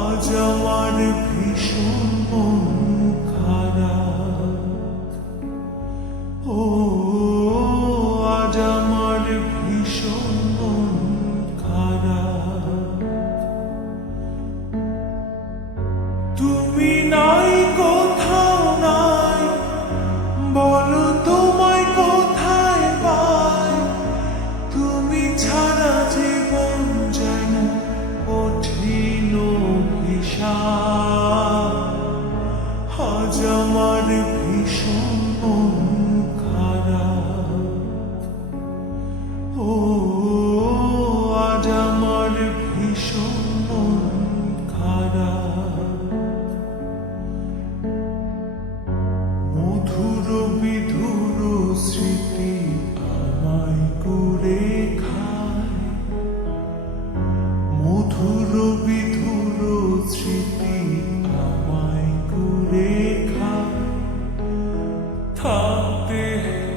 আজ আমার ভীষণ মন খারাপ। ও আজ আমার ভীষণ মন খারাপ। তুমি নাই, কোথাও নাই, বলো তোমায় কোথায় পাই। তুমি ছাড়া জীবন যেন কঠিন হিসাব। আজ আমার ভীষণ মন খারাপ। ও আজ আমার ভীষণ মন খারাপ। মধুর বিধুর স্মৃতি আমায় করে খায়। মধুর বিধুর স্মৃতি আমায় করে খায়। থাকতে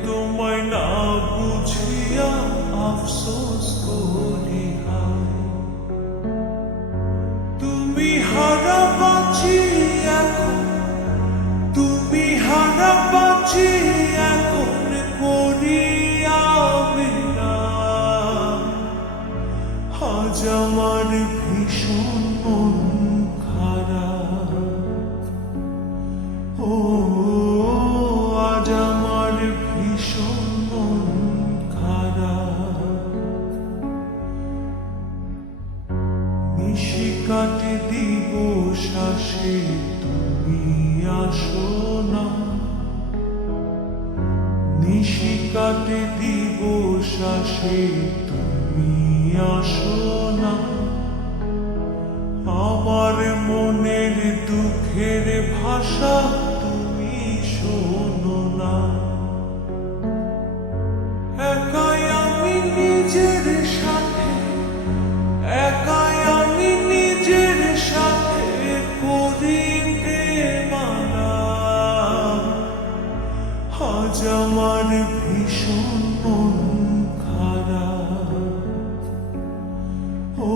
তোমায় না বুঝিয়া আফসোস করি হায়। তুমি হারা বাঁচি এখন, তুমি হারা বাঁচি এখন করিয়া বিলাপ। আজ আমার ভীষণ মন খারাপ। ও আজ আমার ভীষণ মন খারাপ। নিশি কাটে দিবস আসে, তুমি আসো না। নিশি কাটে দিবস আসে, তুমি আসো না। আমার মনের দুঃখের ভাষা তুমি শোনো না। একাই আমি নিজের সাথে, একাই আমি নিজের সাথে করি প্রেমালাপ। আজ আমার ভীষণ মন খারাপ। ও